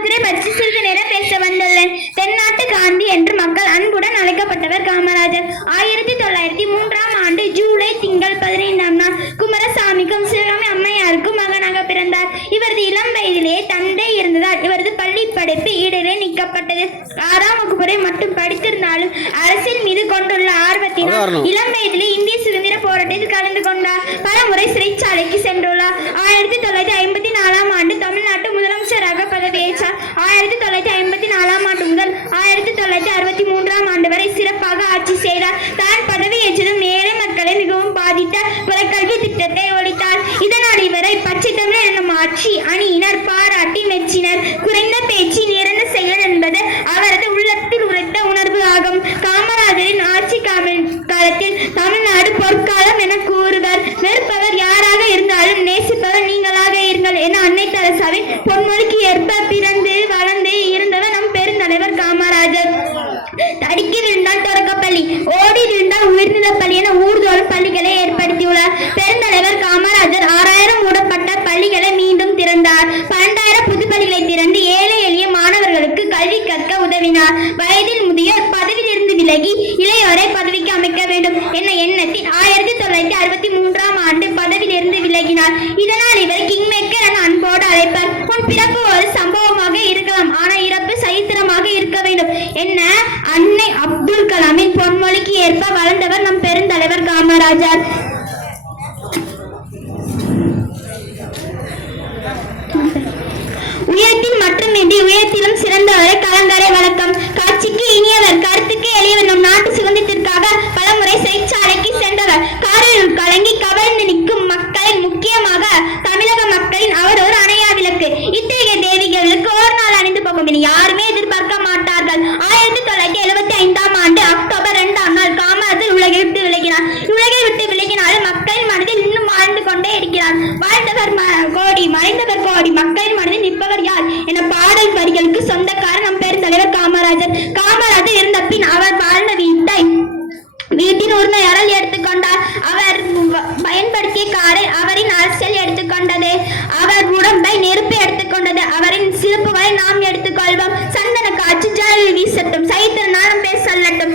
காமராஜரை பற்றி சிறிது நேரம் பேச வந்துள்ளேன். தென்னாட்டு காந்தி என்று மக்கள் அன்புடன் அழைக்கப்பட்டவர் காமராஜர். 1903ஆம் ஆண்டு ஜூலை திங்கள் 15ஆம் நாள் குமாரசாமிக்கும் சிவகாமி அம்மையாருக்கும் மகனாக பிறந்தார். இவரது இளம் வயதிலேயே தந்தை இருந்ததால் இவரது பள்ளி படிப்பு இடையிலே நீக்கப்பட்டது. 6ஆம் வகுப்பு வரை மட்டும் படித்திருந்தாலும் அரசியல் மீது கொண்டுள்ள ஆர்வத்தினால் இளம் வயதிலே இந்திய சுதந்திர போராட்டத்தில் கலந்து கொண்டார். பல முறை சிறைச்சாலைக்கு சென்றுள்ளார். 1954ஆம் ஆண்டு தமிழ்நாட்டு முதலமைச்சராக பதவியேற்றார். 1954ஆம் ஆண்டு முதல் 1963ஆம் ஆண்டு வரை சிறப்பாக ஆட்சி செய்தார். தான் பதவியேற்றதும் ஏழை மக்களை மிகவும் பாதித்த குலக்கல்வி திட்டத்தை ஒழித்தார். இதனால் இவரை பச்சை தமிழர் என்னும் ஆட்சி அணியினர் பாராட்டி மெச்சினர். குறைந்த பேச்சு நிறந்த செயல் என்பது அவரது உள்ளத்தில் உரைத்த உணர்வு ஆகும். காமராஜரின் ஆட்சி காலத்தில் தமிழ்நாடு பொற்காலம் என கூறுவர். வெறுப்பவர் யாராக இருந்தாலும் நேசிப்பவர் நீங்களாக இருங்கள் என அன்னை தெரசாவின் பொன்மொழிக்கு ஏற்ப பிறந்து வளர்ந்து இருந்தவர் நம் பெருந்தலைவர் காமராஜர். தடுக்கி விழுந்தால் தொடக்கப்பள்ளி, ஓடி விழுந்தால் உயர்நிலை பள்ளி என ஊர்தோறும் பள்ளிகளை ஏற்படுத்தியுள்ளார். பெருந்தலைவர் காமராஜர் 6000 மூடப்பட்ட பள்ளிகளை மீண்டும் திறந்தார். 12,000 புது பள்ளிகளை திறந்து ஏழை எளிய மாணவர்களுக்கு கல்வி கற்க உதவினார். வயதில் முதியோர் பதவியிலிருந்து விலகி இளையோரை பதவிக்கு அமைக்க வேண்டும் என்ற எண்ணத்தில் 1963ஆம் ஆண்டு பதவியிலிருந்து விலகினார். இதனால் இவர் கிங்மேக்கர் என அன்போடு அழைப்பார். உன் பிறப்பு ஒரு சம்பவமாக இருக்கலாம், ஆனால் இறப்பு சரித்திரமாக இருக்க வேண்டும் என்ன அன்னை அப்துல் கலாமின் பொன்மொழிக்கு ஏற்ப வளர்ந்தவர் நம் பெருந்தலைவர் காமராஜர். உயரத்தில் மட்டுமின்றி உயரத்திலும் சிறந்தவரை கலங்கரை வழக்கம். காட்சிக்கு இனியவர், கருத்துக்கு எளியவர். நம் நாட்டு சுதந்திரத்திற்காக பலமுறை சிறைச்சாலைக்கு சென்றவர். காரில் கலங்கி கவர்ந்து நிற்கும் மக்களின், முக்கியமாக தமிழக மக்களின் அவர் ஒரு அணையா விளக்கு. இத்தகைய தேவிகளுக்கு ஒரு நாள் அணிந்து போகும் இனி யாருமே எதிர்பார்க்க மாட்டார்கள். 1975ஆம் ஆண்டு அக்டோபர் 2ஆம் நாள் காமராஜர் உலகை விட்டு விலகினார். உலகை விட்டு விலகினாலும் மக்களின் மனதில் இன்னும் வாழ்ந்து கொண்டே இருக்கிறார். வாழ்ந்தவர் கோடி, மறைந்தவர் கோடி, மக்களின் மனதில் நிற்பவர் யார் என பாடல் வரிகளுக்கு சொந்தக்காரர் நம் பெருந்தலைவர் காமராஜர். காமராஜர் இருந்த பின் அவர் வாழ்ந்த வீட்டின் உரிமையாளர் எடுத்துக்கொண்டார். அவர் பயன்படுத்திய காரை அவரின் அரசியல் எடுத்துக்கொண்டது. அவர் உடம்பை நெருப்பு எடுத்துக்கொண்டது. அவரின் சிறப்புகளை நாம் எடுத்துக்கொள்வோம். சந்தன காற்று ஜாலில் வீசட்டும், சைத்திர நாளும் பேச சொல்லட்டும்.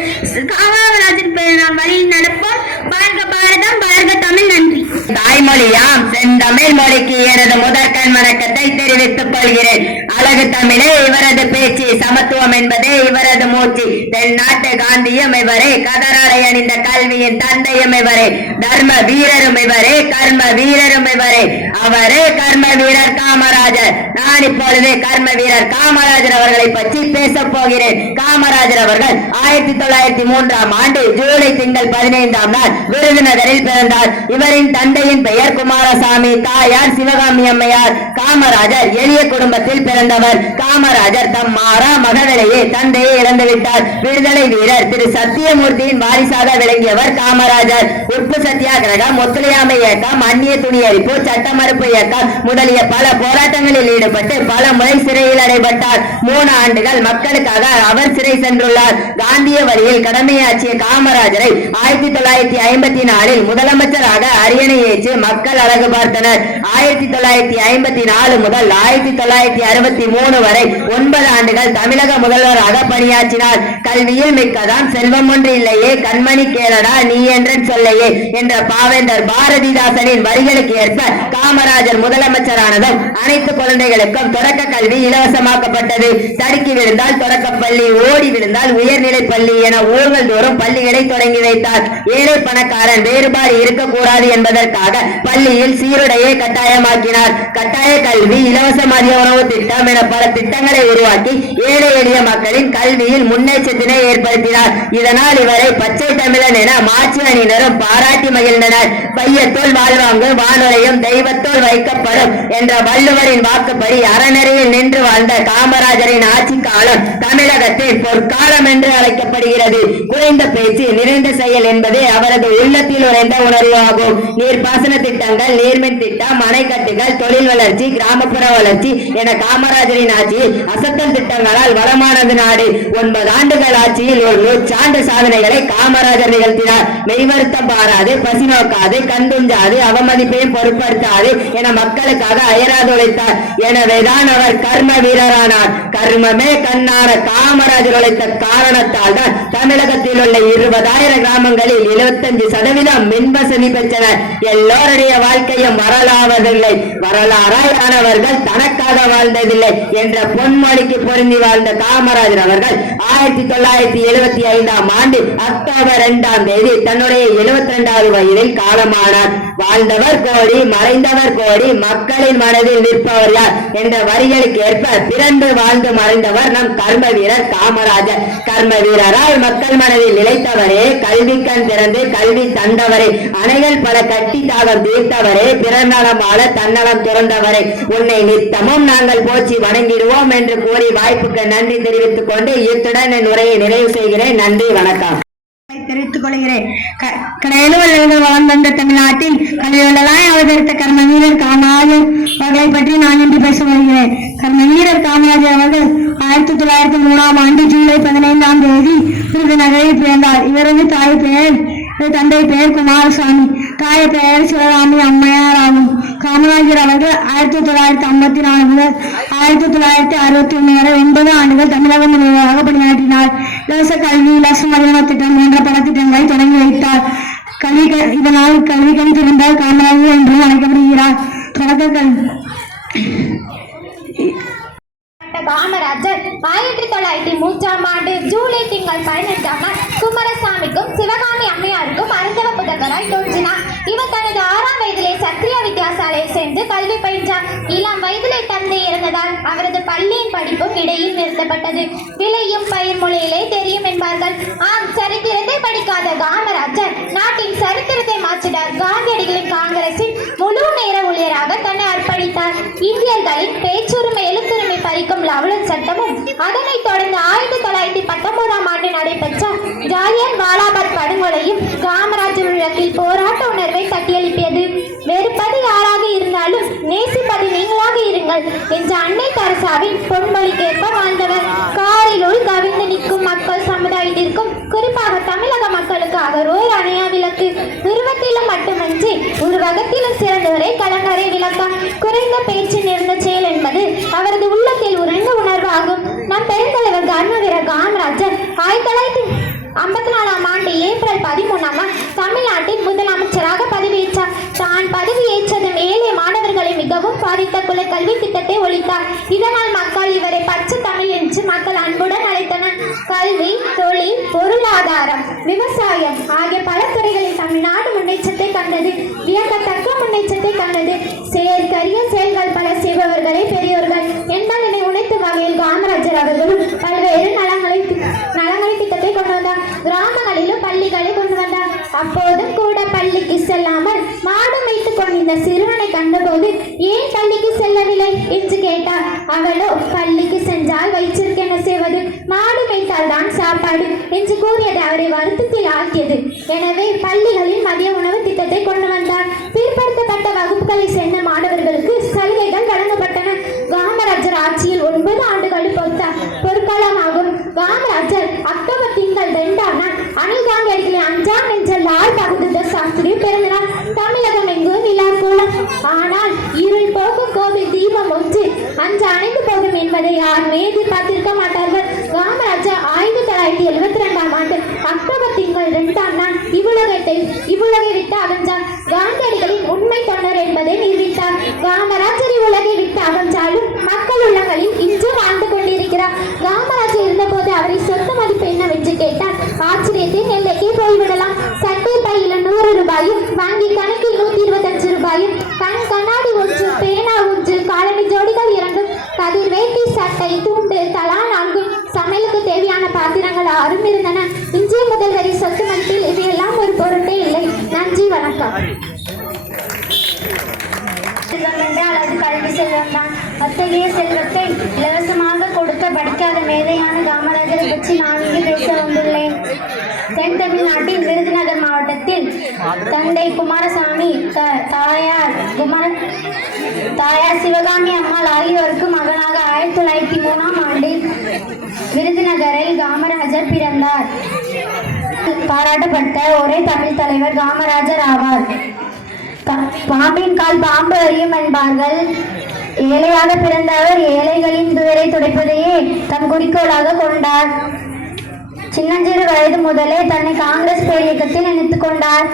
காமராஜர் வழியில் நடப்போம். வாழ்க பாரதம், வாழ்க தமிழ். நன்றி. தாய்மொழியாம் செந்தமிழ் மொழிக்கு எனது முதற்கண் வணக்கத்தை தெரிவித்துக் கொள்கிறேன். அழகு தமிழே இவரது பேச்சு, சமத்துவம் என்பதே இவரது மூச்சு. தென்னாட்டு காந்தியும் இவரே, கதராடை அணிந்த கல்வியின் தந்தையும் இவரே, தர்ம வீரரும் இவரே, கர்ம வீரரும் இவரே. அவரே கர்ம வீரர் காமராஜர். நான் இப்பொழுது கர்ம வீரர் காமராஜர் அவர்களை பற்றி பேச போகிறேன். காமராஜர் அவர்கள் 1903ஆம் ஆண்டு ஜூலை திங்கள் 15ஆம் நாள் விருதுநகரில் பிறந்தார். இவரின் தந்தையின் பெயர் குமாரசாமி, தாயார் சிவகாமி அம்மையார். காமராஜர் எளிய குடும்பத்தில் பிறந்தவர். காமராஜர் தம் மாறா மகனிலேயே தந்தையை இழந்துவிட்டார். விடுதலை வீரர் திரு சத்தியமூர்த்தியின் வாரிசாக விளங்கியவர் காமராஜர். உப்பு சத்தியாகிரகம், ஒத்துழையாமை இயக்கம், அந்நிய துணியரிப்பு, சட்ட மறுப்பு இயக்கம் முதலிய பல போராட்டங்களில் ஈடுபட்டு பல முறை சிறையில் அடைபட்டார். 3 ஆண்டுகள் மக்களுக்காக அவர் சிறை சென்றுள்ளார். காந்திய வழியில் கடமையாற்றிய காமராஜரை 1954இல் முதலமைச்சராக அரியணை ஏற்று மக்கள் அழகு பார்த்தனர். 1954 முதல் 1963 வரை 9 ஆண்டுகள் தமிழக முதல்வராக பணியாற்றினார். கல்வியில் மிக்கதான் செல்வம் ஒன்று இல்லையே, கண்மணி கேளடா நீ என்ற சொல்லையே என்ற பாவேந்தர் பாரதிதாசனின் வரிகளுக்கு ஏற்ப காமராஜர் முதலமைச்சரானதும் அனைத்து குழந்தைகளுக்கும் தொடக்க கல்வி இலவசமாக்கப்பட்டது. தடுக்கி விழுந்தால் தொடக்கப்பள்ளி, ஓடி விழுந்தால் உயர்நிலை பள்ளி என ஊர்கள் தோறும் பள்ளிகளை தொடங்கி வைத்தார். ஏழை பணக்காரன் வேறுபாடு இருக்கக்கூடாது என்பதற்காக பள்ளியில் சீருடையை கட்டாயமாக்கினார். கட்டாய கல்வி, இலவச மதிய உணவு திட்டம் என பல திட்டங்களை உருவாக்கி ஏழை எளிய மக்களின் கல்வியில் முன்னேற்றத்தினை ஏற்படுத்தினார். இதனால் இவரை பச்சை தமிழன் என மாற்று அணியினரும் பாராட்டி மகிழ்ந்தனர். பையத்தோல் வாழ்வாங்கு வானுரையும் தெய்வத்தோல் வைக்கப்படும் என்ற வள்ளுவரின் வாக்குப்படி அறநெறியில் நின்று வாழ்ந்த காமராஜரின் ஆட்சி காலம் தமிழகத்தில் பொற்காலம் என்று அழைக்கப்படுகிறது. குறைந்த பேச்சு நிறைந்த செயல் என்பதே அவரது உள்ளத்தில் உறைந்த உணர்வு ஆகும். நீர்ப்பாசன திட்டங்கள், நீர்மின் திட்டம், அணைக்கட்டுகள், தொழில் வளர்ச்சி, கிராமப்புற வளர்ச்சி என காமராஜரின் ஆட்சியில் அசத்தல் திட்டங்களால் வளமானது நாடு. 9 ஆண்டுகள் ஆட்சியில் ஒரு நூற்றாண்டு சாதனைகளை காமராஜர் நிகழ்த்தினார். மெய்வருத்தம் பாராது, பசி நோக்காது, கண்டுஞ்சாது, அவமதிப்பையும் பொருட்படுத்தாது என மக்களுக்காக அயராது உழைத்தார். எனவேதான் அவர் கர்ம வீரரானார். கர்மமே கண்ணார காமராஜர் உழைத்த காரணத்தால் தான் தமிழகத்தில் உள்ள 20,000 கிராமங்களில் 75% மின்வசதி பெற்றனர். எல்லோருடைய வாழ்க்கையும் வரலாவதில்லை, வரலாறாய் ஆனவர்கள் தனக்காக வாழ்ந்ததில்லை என்ற பொன்மொழிக்கு பொருந்தி வாழ்ந்த காமராஜர் அவர்கள் 1975ஆம் ஆண்டு அக்டோபர் 2ஆம் தேதி தன்னுடைய 72வது வயதில் காலமானார். வாழ்ந்தவர் கோடி, மறைந்தவர் கோடி, மக்களின் மனதில் நிற்பவர் யார் என்ற வரிகளுக்கு ஏற்ப பிறந்து வாழ்ந்து மறைந்தவர் நம் கர்ம வீரர் காமராஜர். கர்ம வீரராய் மக்கள் மனதில் நிலைத்தவரே, கல்விக்கண் திறந்து கல்வி தந்தவரே, அணைகள் பல கட்டி தாகம் தீர்த்தவரே, பிறநலம் ஆள தன்னலம் துறந்தவரே, உன்னை நித்தமும் நாங்கள் போற்றி வணங்கிடுவோம் என்று கூறி வாய்ப்புக்கு நன்றி தெரிவித்துக் கொண்டு இத்துடன் என் உரையை நிறைவு செய்கிறேன். நன்றி, வணக்கம். தெரிவித்துக் கொள்கிறேன். கடையலுவலர்கள் வளம் வந்த தமிழ்நாட்டில் கல்வியுள்ளலாய் அவதரித்த கர்ம வீரர் காமராஜர் அவர்களை பற்றி நான் இன்று பேச வருகிறேன். கர்ம வீரர் காமராஜர் அவர்கள் 1903ஆம் ஆண்டு ஜூலை 15ஆம் தேதி விருதுநகரில் பிறந்தார். இவரது தந்தை பெயர் குமாரசாமி, தாய் பெயர் சிவகாமி அம்மையார் ஆகும். காமராஜர் அவர்கள் 1954 முதல் 1961 வரை 9 ஆண்டுகள் தமிழக முதல்வராக பணியாற்றினார். இலவச கல்வி, இலவச மருத்துவ திட்டம் போன்ற பல திட்டங்களை தொடங்கி வைத்தார். இதனால் கல்வி கண் திறந்தால் காமராஜர் என்றும் அழைக்கப்படுகிறார். தொடக்க கல்வி காமராஜர் 1903ஆம் ஆண்டு ஜூலை திங்கள் 18ஆம் நாள் குமாரசாமிக்கும் சிவகாமி அம்மையாருக்கும் அருந்தவ புதல்வராய் தோன்றினார். இவர் தனது 6ஆம் வயதிலே சத்ரியா வித்யாசாலையை சேர்ந்து கல்வி பயின்றார். இளம் வயதிலே தந்தை இறந்ததால் அவரது பள்ளியின் படிப்பும் இடையில் நிறுத்தப்பட்டது. விளையும் பயிர் மொழியிலே தெரியும் என்பார்கள். ஆம், சரித்திரத்தை படிக்காத காமராஜர் நாட்டின் சரித்திரத்தை மாற்றினார். காந்தியடிகளின் காங்கிரசின் முழு நேர ஊழியராக தன்னை அர்ப்பணித்தார். இந்தியர்களின் பேச்சுரிமை, எழுத்துரிமை பறிக்கும் லவ்லன் சட்டமும் அதனைத் தொடர்ந்து 1919ஆம் ஆண்டு நடைபெற்ற ஜாலியன் வாலாபாக் படுகொலையும் காமராஜர் வழக்கில் போராட்ட உணர்வை தட்டியெழுப்பியது. வெறுப்பது யாராக இருந்தாலும் நேசிப்பது நீங்களாக இருங்கள் என்ற அன்னை தெரசாவின் பொன்மொழிக்கேற்ப வாழ்ந்தவர். காரிலுள் கவிழ்ந்து நிற்கும் மக்கள் சமுதாயத்திற்கும் குறிப்பாக தமிழக மக்களுக்காக ஓர் அணையா விளக்கு. உருவத்திலும் மட்டுமன்றி உருவகத்திலும் சிறந்தவரை கலங்கரை விளக்கம். குறைந்த பேச்சு நிறைந்த செயல் என்பது அவரது உள்ளத்தில் உறைந்த உணர்வாகும். நம் பெருந்தலைவர் கர்ம வீரர் காமராஜர் 1954ஆம் ஆண்டு ஏப்ரல் 13ஆம் நாள் தமிழ்நாட்டின் முதலமைச்சராக பதவியேற்றார். தான் பதவியேற்றதும் ஏழை மாணவர்களை மிகவும் பாதித்த குலக்கல்வி திட்டத்தை ஒழித்தார். இதனால் மக்கள் இவரை பச்சை தமிழ் என்று மக்கள் அன்புடன் அழைத்தனர். கல்வி, தொழில், பொருளாதாரம், விவசாயம் ஆகிய பல துறைகளில் தமிழ்நாடு முன்னேற்றத்தை கண்டது. வியக்கத்தக்க முன்னேற்றத்தை கண்டது. செயற்கரிய செயல்கள் பல செய்பவர்களே பெரியோர்கள் என்பதனை உணர்த்தும் வகையில் காமராஜர் அவர்களும் பல்வேறு நலங்களை திட்டத்தை கொண்டு வந்தார். கிராமங்களிலும் பள்ளிகளை கொண்டு வந்தார். அப்போதும் கூட பள்ளிக்கு செல்லாமல் மாடு மேய்த்துக் கொண்டிருந்த சிறுவனை கண்டபோது ஏன் பள்ளிக்கு செல்லவில்லை என்று கேட்டார். அவளோ பள்ளிக்கு சென்றால் வயிற்றிற்கு என்ன செய்வது, மாடு மேய்த்தால் தான் சாப்பாடு என்று கூறியது அவரை வருத்தத்தில் ஆக்கியது. எனவே பள்ளிகளில் மதிய உணவு திட்டத்தை கொண்டு வந்தார். பிற்படுத்தப்பட்ட வகுப்புகளை சேர்ந்த மாணவர்களுக்கு சலுகைகள் வழங்கப்பட்டன. காமராஜர் ஆட்சியில் 9 ஆண்டுகள் பொற்காலமாகும். காமராஜர் அக்டோபர் திங்கள் 2ஆம் நாள் அனில் காந்தியடிகளின் 5ஆம் என்ற லால் பகதூர் சாஸ்திரி பிறந்தனார். தமிழகம் எங்கும் விழா கோலம். ஆனால் இருள் போக்கும் கோவில் தீபம் ஒன்று அன்று அணைந்து போகும் என்பதை யாருமே எதிர்பார்த்திருக்க மாட்டார்கள். காமராஜர் 1972ஆம் ஆண்டு அக்டோபர் திங்கள் 2ஆம் நாள் இவ்வுலகை விட்டு அகன்றார். காந்தியடிகளின் உண்மை தொண்டர் என்பதை நிரூபித்தார். காமராஜர் இவ்வுலகை விட்டு அகன்றாலும் மக்கள் உள்ளங்களில் இன்று வாழ்ந்து கொண்டிருக்கிறார். காமராஜர் இருந்தபோது அவரை சொந்த மதிப்பு என்னவென்று கேட்டால் ஆச்சரியத்தின் எல்லைக்கே போய்விடலாம். சட்டை பையில 100 ரூபாயும், வங்கி கணக்கில் 125 ரூபாயும், கண்ணாடி ஒன்று, பேனா ஒன்று, காலணி ஜோடிகள் 2, கதிர் வேட்டி, சட்டை, துண்டு தலா 4, சமையலுக்கு தேவையான பாத்திரங்கள் 6 இருந்தன. இன்றைய முதல்வரை சொத்து மதிப்பில் இவையெல்லாம் ஒரு பொருட்டே இல்லை. நன்றி, வணக்கம். செல்வம் என்றால் அது கல்வி செல்வம் தான். அத்தகைய செல்வத்தை இலவசமாக கொடுக்க படிக்காத மேதையான காமராஜரை பற்றி நான் இங்கு பேச வந்துள்ளேன். தென் தமிழ்நாட்டின் விருதுநகர் மாவட்டத்தில் தந்தை குமாரசாமி, தாயார் சிவகாமி அம்மாள் ஆகியோருக்கு மகனாக 1903ஆம் ஆண்டில் விருதுநகரில் காமராஜர் பிறந்தார். பாராட்டப்பட்ட ஒரே தமிழ் தலைவர் காமராஜர் ஆவார். பாம்பின் கால் பாம்பு அறியும் என்பார்கள். ஏழையாக பிறந்த அவர் ஏழைகளின் துயரை துடைப்பதையே தம் குறிக்கோளாக கொண்டார். சின்னஞ்சிறு வயது முதலே தன்னை காங்கிரஸ் பேரியக்கத்தில் இணைத்துக் கொண்டார்.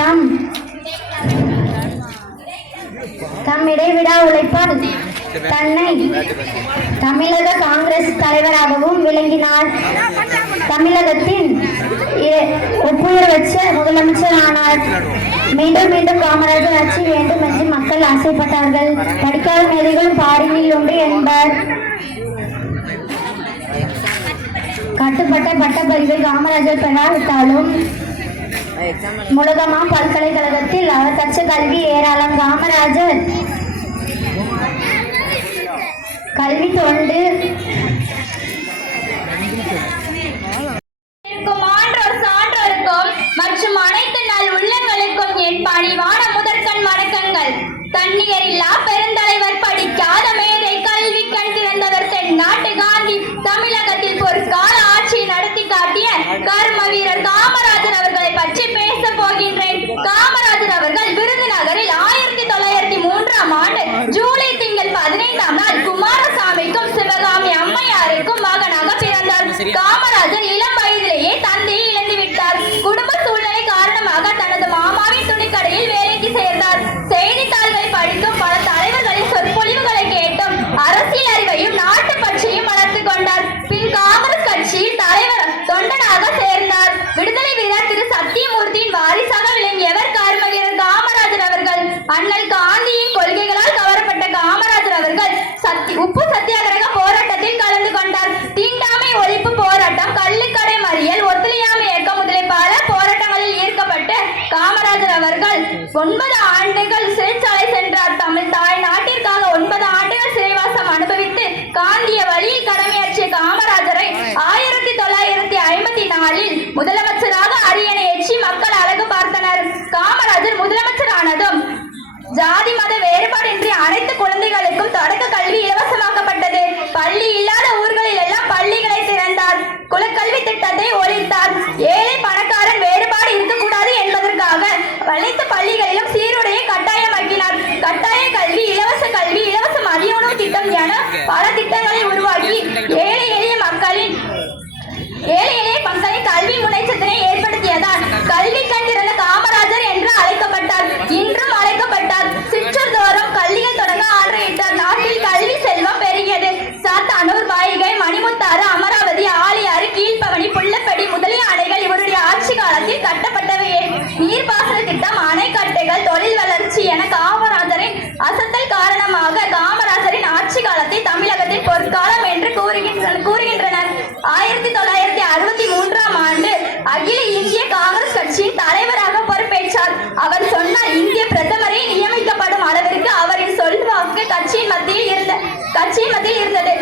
தம் இடைவிடா உழைப்பால் தன்னை தமிழக காங்கிரஸ் தலைவராகவும் விளங்கினார். தமிழகத்தின் ஒப்புயர் வச்ச முதலமைச்சர் ஆனார். மீண்டும் மீண்டும் காமராஜர் ஆட்சி வேண்டும் என்று மக்கள் ஆசைப்பட்டார்கள். படிக்காத மேதைகள் பாரினில் உண்டு என்பர். கட்டுப்பட்ட பட்டப்படிப்பை காமராஜர் பெறாவிட்டாலும் முலகமா பல்கலைக்கழகத்தில் அவர் கற்ற கல்வி ஏராளம். காமராஜர் கல்வி தொண்டு சான்றோருக்கும் மற்றும் அனைத்து நல் உள்ளங்களுக்கும் என் பணிவான முதற்கண் வணக்கங்கள். தன்னிகரில்லா பெருந்தலைவர், படிக்காத மேதை, கல்வி கண் திறந்தவர், தென்னாட்டு காந்தி, தமிழகத்தில் பொற்கால ஆட்சியை நடத்தி காட்டிய கர்ம வீரர் காமராஜர் அவர்களை பற்றி பேச போகின்றேன். காமராஜர் அவர்கள் விருதுநகரில் 1903ஆம் ஆண்டு ஜூலை திங்கள் 15ஆம் நாள் குமாரசாமிக்கும் சிவகாமி அம்மையாருக்கும் மகனாக பிறந்தார். காமராஜர் இளம் வயதிலேயே தந்தையை இழந்து விட்டார். குடும்ப சூழ்நிலை காரணமாக தனது மாமாவின் துணிக்கடையில் வேலைக்கு சேர்ந்தார். செய்தித்தாள்களை படித்தும் பல தலைவர்களின் சொற்பொழிவுகளை கேட்டும் அரசியல் அறிவையும் நாட்டு பற்றியும் வளர்த்துக் கொண்டார். பின் காங்கிரஸ் கட்சியில் தலைவர் தொண்டனாக சேர்ந்தார். விடுதலை வீரர் திரு சத்தியமூர்த்தியின் வாரிசாக விளங்கியவர் கர்ம வீரர் காமராஜர் அவர்கள். அண்ணல் காந்தியின் கொள்கைகளால் கவரப்பட்ட காமராஜர் அவர்கள் உப்பு சத்தியாகிரக போராட்டத்தில் கலந்து கொண்டார். தீண்டாமை ஒழிப்பு போராட்டம், கள்ளுக்கடை மறியல், ஒத்துழையாமை இயக்கம் முதலிய பல போராட்டங்களில் ஈர்க்கப்பட்டு காமராஜர் அவர்கள் 9 ஆண்டுகள் சிறைச்சாலை சென்றார். தமிழ் தாய் நாட்டிற்காக 9 ஆண்டுகள் சிறைவாசம் அனுபவித்து காந்திய வழியில் கடமையாற்றிய காமராஜரை 1954இல் முதலமைச்சராக அரியணை ஏற்றி மக்கள் அழகு பார்த்தனர். காமராஜர் முதலமைச்சர் ஆனதும் ஜாதி மத வேறுபாடின்றி அனைத்து குழந்தைகளுக்கும் தொடக்க கல்வி இலவசமாக்கப்பட்டது. பள்ளி இல்லாத ஊர்களில் எல்லாம் பள்ளிகளை திறந்தார். குலக்கல்வி திட்டத்தை ஒழித்தார். ஏழை பணக்காரன் வேறுபாடு இருக்கக்கூடாது என்பதற்காக அனைத்து பள்ளிகளிலும் சீருடையை கட்டாயமாக்கினார். கட்டாய கல்வி, இலவச மதிய உணவு திட்டம் என பல திட்டங்களை உருவாக்கி ஏழை எளிய மக்களின் கல்வி முன்னேற்றத்தினை ஏற்படுத்தியதால் கல்வி கண் திறந்த காமராஜர் என்று அழைக்கப்பட்டார். இன்றும் அழைக்கப்பட்டார். சிற்றூர் தோறும் கல்விகள் தொடங்க ஆணையிட்டார். நாட்டில் கல்வி செல்வம் பெருகியது. சாத்தானூர், வைகை, மணிமுத்தாறு, அமராவதி, ஆலியாறு, கீழ்பவனி, புள்ளப்படி முதலிய அணைகள் இவருடைய ஆட்சி காலத்தில் கட்டப்பட்டவையே. நீர்ப்பாசன திட்டம், அணைக்கட்டுகள், தொழில் வளர்ச்சி என காமராஜரின் அசத்தல் காரணமாக காமராஜரின் ஆட்சி காலத்தை தமிழகத்தில் பொற்காலம் என்று கூறுகின்றனர். 1963ஆம் ஆண்டு அகில இந்திய காங்கிரஸ் கட்சியின் தலைவராக பொறுப்பேற்றார். அவர் சொன்னால் இந்திய பிரதமரை நியமிக்கப்படும் அளவிற்கு அவரின் சொல்வாக்கு கட்சியின் மத்தியில் இருந்தது.